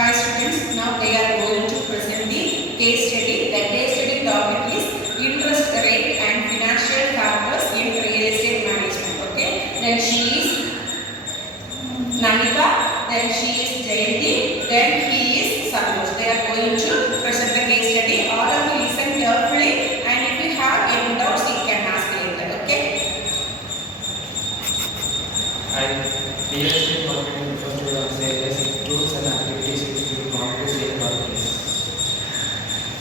Hi students, now they are going to present the case study. The case study topic is interest rate and financial factors in real estate management. Okay, then she is Namita, then she is Jayanti, then he is Santosh. They are going to present the case study. All of you listen carefully, and if you have any doubts, you can ask later. Okay. Real estate marketing refers to the sales, tools and activities used to market sale properties.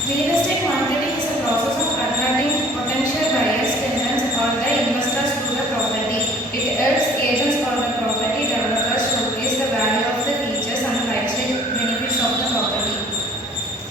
Real estate marketing is a process of attracting potential buyers, tenants, or the investors to the property. It helps agents or the property developers showcase the value of the features and the lifestyle benefits of the property.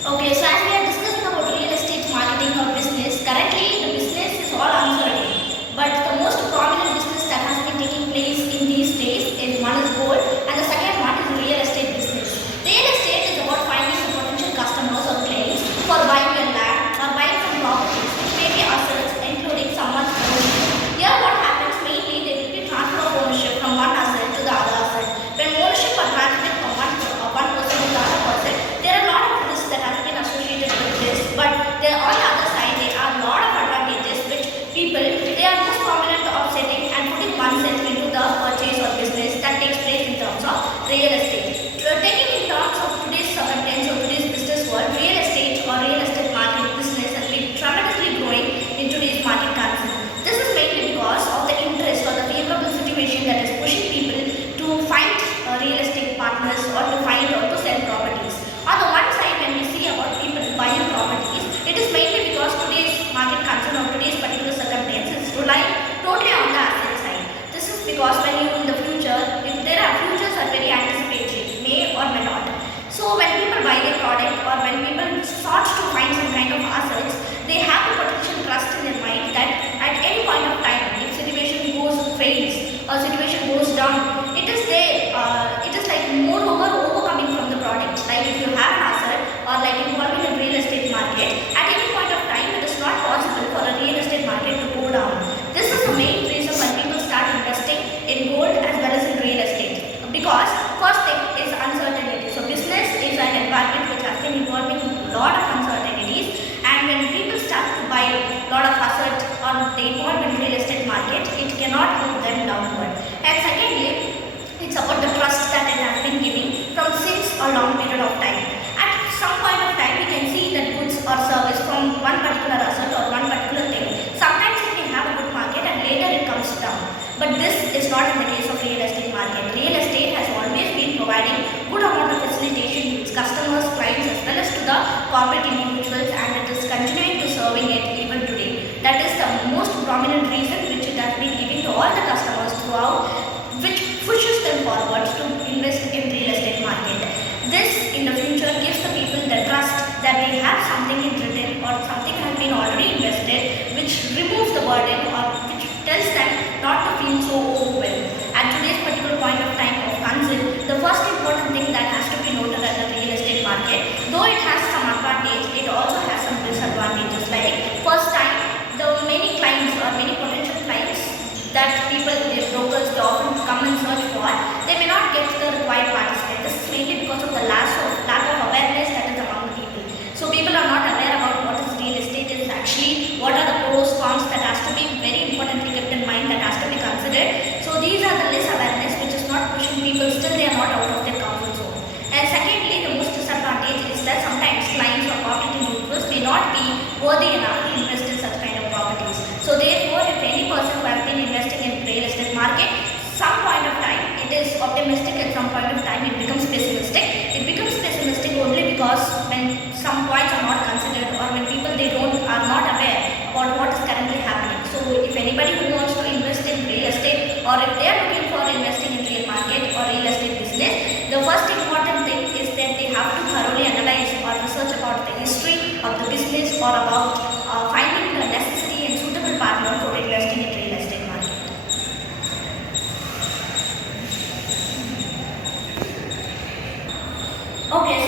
Okay, so as we are discussing about real estate marketing or business, currently the business is all uncertain. But the most prominent business that has been taking place in these days is one is gold and the second one is real estate business. Real estate is about finding the potential customers or clients for buying your land or buying some properties, which may be assets including someone's ownership. Here what happens mainly, there will be transfer of ownership from one asset to the other asset. When ownership are transferred from one person to the other person, there are a lot of risks that have been associated with this. But there on the other side, there are a lot of advantages which people, they are most prominent of setting and putting oneself into the purchase or business that takes place in terms of real estate. Taking in terms of today's circumstance or today's business world, real estate or real estate market business has been tremendously growing in today's market condition. This is mainly because of the interest or the favorable situation that is pushing people to find real estate partners or to find or to sell properties. On the one side, when we see about people buying properties, it is mainly because today's market concern or today's particular circumstance is relying totally on the asset side. This is because when you in the future, if there are futures are very anticipatory, may or may not. So when people buy their product or when people start to find some kind of assets, they have the potential trust in their mind that at any point of time, if situation fails or situation goes down, it is there. It is like moreover overcoming from the product. Like if you have an asset or like involving in real estate market, at any point of time, it is not possible for a real estate market to go down. This is the main reason why people start investing in gold as well as in real estate. Because first thing is uncertainty. So business is an environment which has been involving a lot of uncertainties, and when people start to buy a lot of assets or they involve in real estate market, it cannot move them downward. And secondly, it's about the trust that it has been giving from since a long period of time. At some point of time, we can see that goods or service from one particular asset or one particular thing. Sometimes it may have a good market and later it comes down. But this is not in the case of real estate market. Real estate has always been providing good amount of facilitation to its customers, clients as well as to the corporate individuals, and it is continuing to serving it even today. That is the most prominent reason which it has been giving to all the customers throughout, which pushes them forward to invest in real estate market. This in the future gives the people the trust that they have something in return or something has been already invested, which removes the burden or which tells them not to feel so overwhelmed. At today's particular point of time of concern, the first important thing that has to be noted at the real estate market, though it has some advantage, it also has some disadvantages. Like first time, the many clients or many potential clients that people, their brokers, they often come and search for, they may not get the required participant. This is mainly because of the lack of awareness that is among the people. So people are not aware about what is real estate is actually, what are the pros, cons that has to be very importantly kept in mind, that has to be considered. So these are the less awareness which is not pushing people, still they are not out of their comfort zone. And secondly, the most disadvantage is that sometimes clients or corporate individuals may not be worthy enough to invest in such kind of properties. So therefore, if any person who has been investing in real estate market, some point of time it is optimistic, at some point of time it becomes pessimistic. It becomes pessimistic only because when some points are not considered or when people are not aware about what is currently happening. So if anybody who wants to invest in real estate or if they are looking for investing in real market or real estate business, the first important thing is that they have to thoroughly analyze or research about the history of the business or about finding the necessary and suitable partner for investing in real estate market. Okay, so